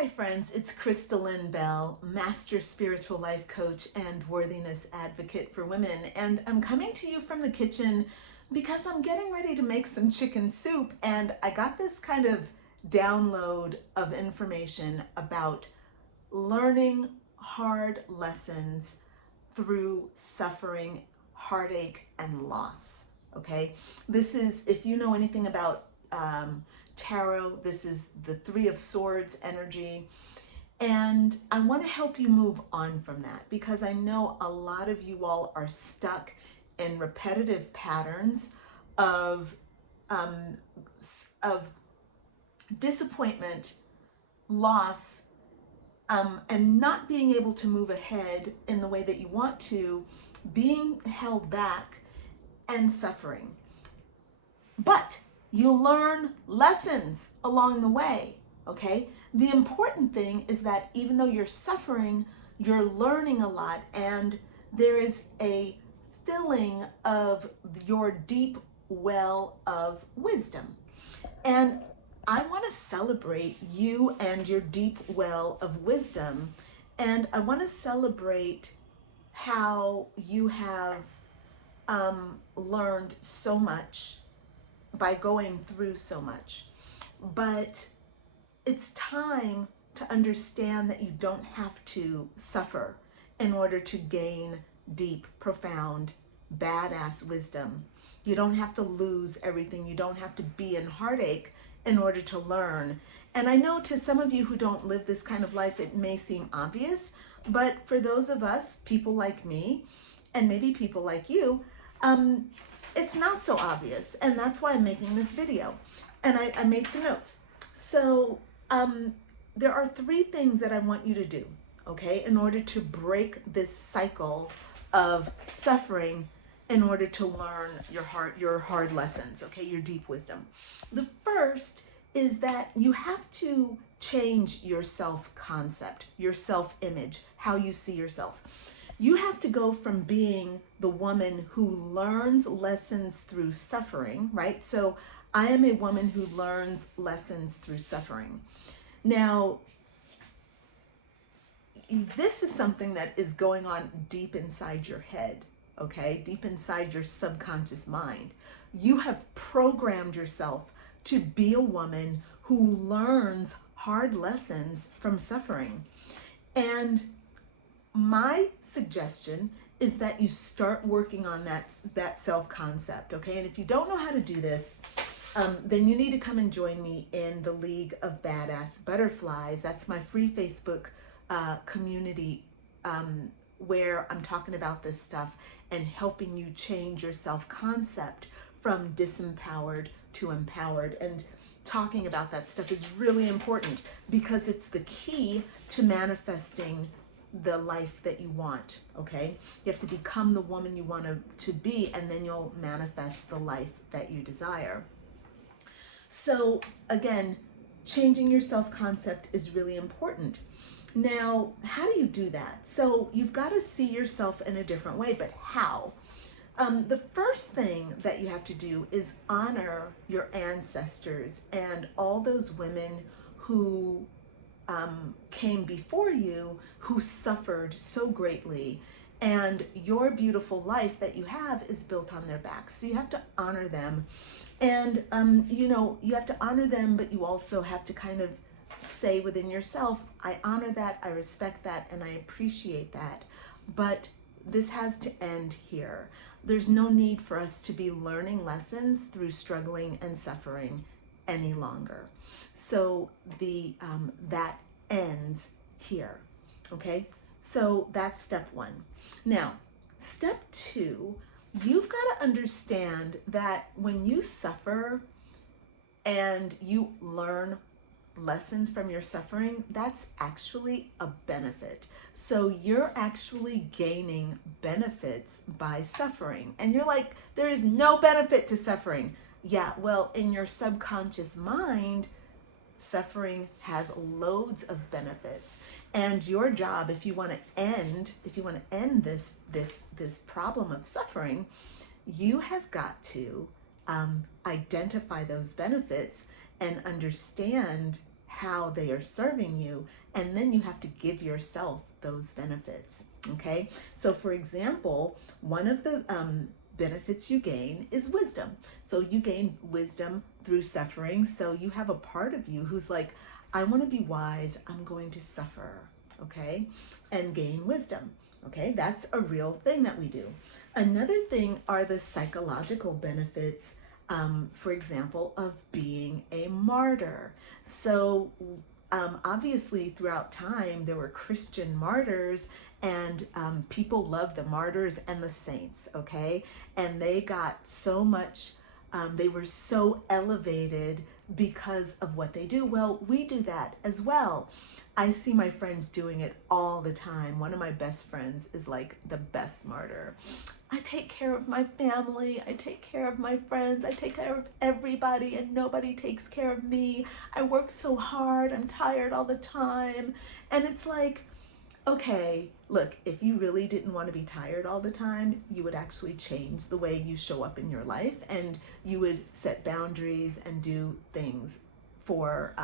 Hi friends, it's Crystalline Bell, Master Spiritual Life Coach and Worthiness Advocate for Women, and I'm coming to you from the kitchen because I'm getting ready to make some chicken soup, and I got this kind of download of information about learning hard lessons through suffering, heartache, and loss. Okay, this is, if you know anything about tarot, this is the Three of Swords energy, and I want to help you move on from that because I know a lot of you all are stuck in repetitive patterns of disappointment, loss, and not being able to move ahead in the way that you want to, being held back, and suffering. But you learn lessons along the way, okay? The important thing is that even though you're suffering, you're learning a lot, and there is a filling of your deep well of wisdom. And I want to celebrate you and your deep well of wisdom, and I want to celebrate how you have learned so much by going through so much. But it's time to understand that you don't have to suffer in order to gain deep, profound, badass wisdom. You don't have to lose everything. You don't have to be in heartache in order to learn. And I know to some of you who don't live this kind of life, it may seem obvious, but for those of us, people like me, and maybe people like you, it's not so obvious, and that's why I'm making this video. And I made some notes. So there are three things that I want you to do, okay, in order to break this cycle of suffering, in order to learn your hard lessons, okay, your deep wisdom. The first is that you have to change your self-concept, your self-image, how you see yourself. You have to go from being the woman who learns lessons through suffering, right? So I am a woman who learns lessons through suffering. Now, this is something that is going on deep inside your head, okay? Deep inside your subconscious mind. You have programmed yourself to be a woman who learns hard lessons from suffering. And my suggestion is that you start working on that self-concept, okay? And if you don't know how to do this, then you need to come and join me in the League of Badass Butterflies. That's my free Facebook community where I'm talking about this stuff and helping you change your self-concept from disempowered to empowered. And talking about that stuff is really important because it's the key to manifesting the life that you want, okay? You have to become the woman you want to be, and then you'll manifest the life that you desire. So again, changing your self-concept is really important. Now, how do you do that? So you've got to see yourself in a different way, but how? The first thing that you have to do is honor your ancestors and all those women who came before you, who suffered so greatly, and your beautiful life that you have is built on their backs. So you have to honor them, and you have to honor them, but you also have to kind of say within yourself, I honor that, I respect that, and I appreciate that, but this has to end here. There's no need for us to be learning lessons through struggling and suffering any longer. So that ends here, okay? So that's step one. Now, step two, you've got to understand that when you suffer and you learn lessons from your suffering, that's actually a benefit. So you're actually gaining benefits by suffering. And you're like, there is no benefit to suffering. Yeah, well, in your subconscious mind, suffering has loads of benefits. And your job, if you want to end this problem of suffering, you have got to identify those benefits and understand how they are serving you, and then you have to give yourself those benefits. Okay, so for example, one of the benefits you gain is wisdom. So you gain wisdom through suffering. So you have a part of you who's like, I want to be wise, I'm going to suffer, okay, and gain wisdom. Okay, that's a real thing that we do. Another thing are the psychological benefits, for example, of being a martyr. So obviously throughout time there were Christian martyrs, and people loved the martyrs and the saints, okay? And they got so much, they were so elevated because of what they do. Well, we do that as well. I see my friends doing it all the time. One of my best friends is like the best martyr. I take care of my family, I take care of my friends, I take care of everybody, and nobody takes care of me. I work so hard, I'm tired all the time. And it's like, okay, look, if you really didn't want to be tired all the time, you would actually change the way you show up in your life, and you would set boundaries and do things for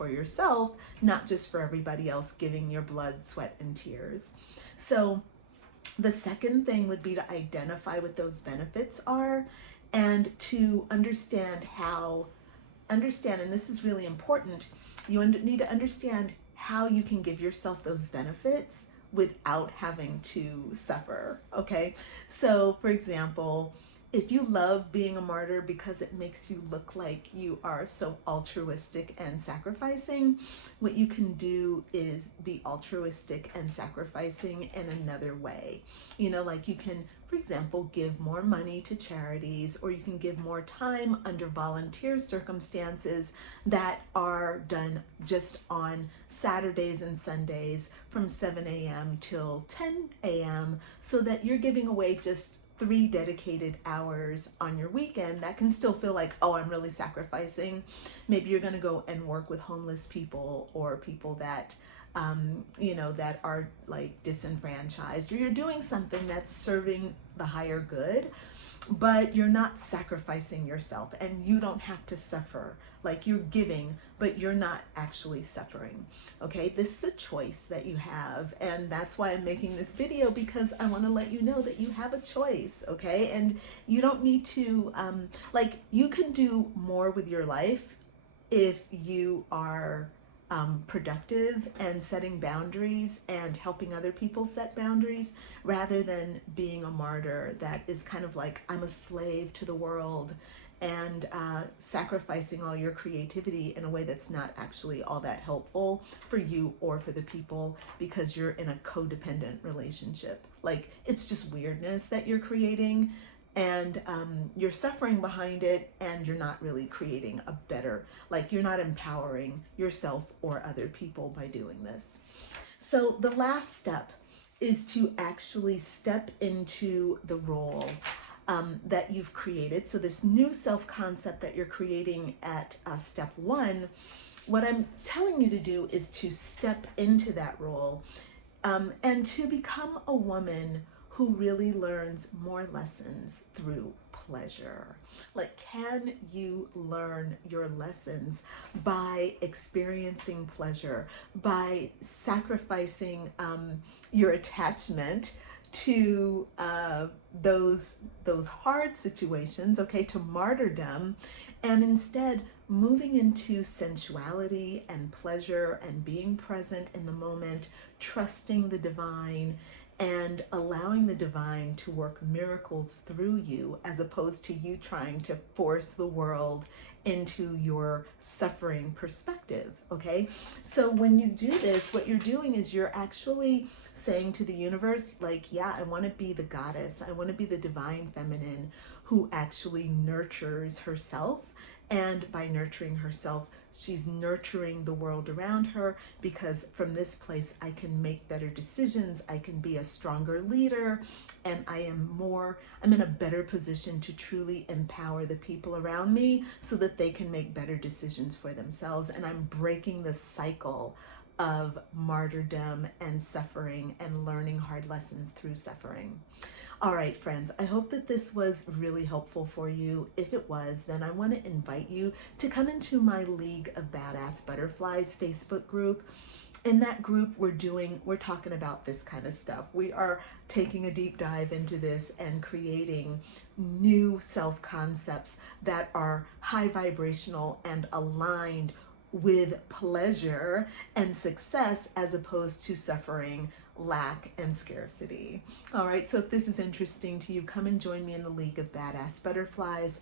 yourself, not just for everybody else, giving your blood, sweat, and tears. So the second thing would be to identify what those benefits are, and to understand, and this is really important, you need to understand how you can give yourself those benefits without having to suffer, okay? So for example, if you love being a martyr because it makes you look like you are so altruistic and sacrificing, what you can do is be altruistic and sacrificing in another way. You know, like you can, for example, give more money to charities, or you can give more time under volunteer circumstances that are done just on Saturdays and Sundays from 7 a.m. till 10 a.m. so that you're giving away just 3 dedicated hours on your weekend. That can still feel like, oh, I'm really sacrificing. Maybe you're going to go and work with homeless people, or people that you know, that are like disenfranchised, or you're doing something that's serving the higher good, but you're not sacrificing yourself, and you don't have to suffer. Like, you're giving, but you're not actually suffering. Okay, this is a choice that you have, and that's why I'm making this video, because I want to let you know that you have a choice. Okay, and you don't need to like, you can do more with your life if you are productive and setting boundaries and helping other people set boundaries, rather than being a martyr that is kind of like, I'm a slave to the world, and sacrificing all your creativity in a way that's not actually all that helpful for you or for the people, because you're in a codependent relationship. Like, it's just weirdness that you're creating, and you're suffering behind it, and you're not really creating a better, like, you're not empowering yourself or other people by doing this. So the last step is to actually step into the role that you've created. So this new self-concept that you're creating at step 1, what I'm telling you to do is to step into that role, and to become a woman who really learns more lessons through pleasure. Like, can you learn your lessons by experiencing pleasure, by sacrificing your attachment to those hard situations, okay, to martyrdom, and instead moving into sensuality and pleasure and being present in the moment, trusting the divine, and allowing the divine to work miracles through you, as opposed to you trying to force the world into your suffering perspective, okay? So when you do this, what you're doing is you're actually saying to the universe, like, yeah, I want to be the goddess. I want to be the divine feminine who actually nurtures herself. And by nurturing herself, she's nurturing the world around her, because from this place, I can make better decisions. I can be a stronger leader, and I'm in a better position to truly empower the people around me so that they can make better decisions for themselves. And I'm breaking the cycle of martyrdom and suffering and learning hard lessons through suffering. All right, friends, I hope that this was really helpful for you. If it was, then I want to invite you to come into my League of Badass Butterflies Facebook group. In that group, we're talking about this kind of stuff. We are taking a deep dive into this and creating new self-concepts that are high vibrational and aligned with pleasure and success as opposed to suffering, lack, and scarcity. All right, so if this is interesting to you, come and join me in the League of Badass Butterflies.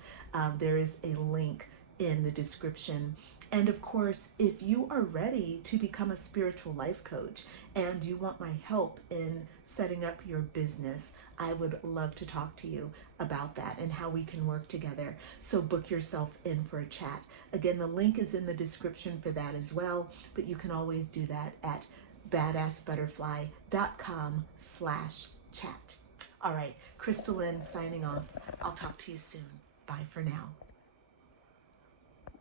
There is a link in the description. And of course, if you are ready to become a spiritual life coach and you want my help in setting up your business, I would love to talk to you about that and how we can work together. So book yourself in for a chat. Again, the link is in the description for that as well, but you can always do that at badassbutterfly.com/chat. All right, Crystal Lynn signing off. I'll talk to you soon. Bye for now.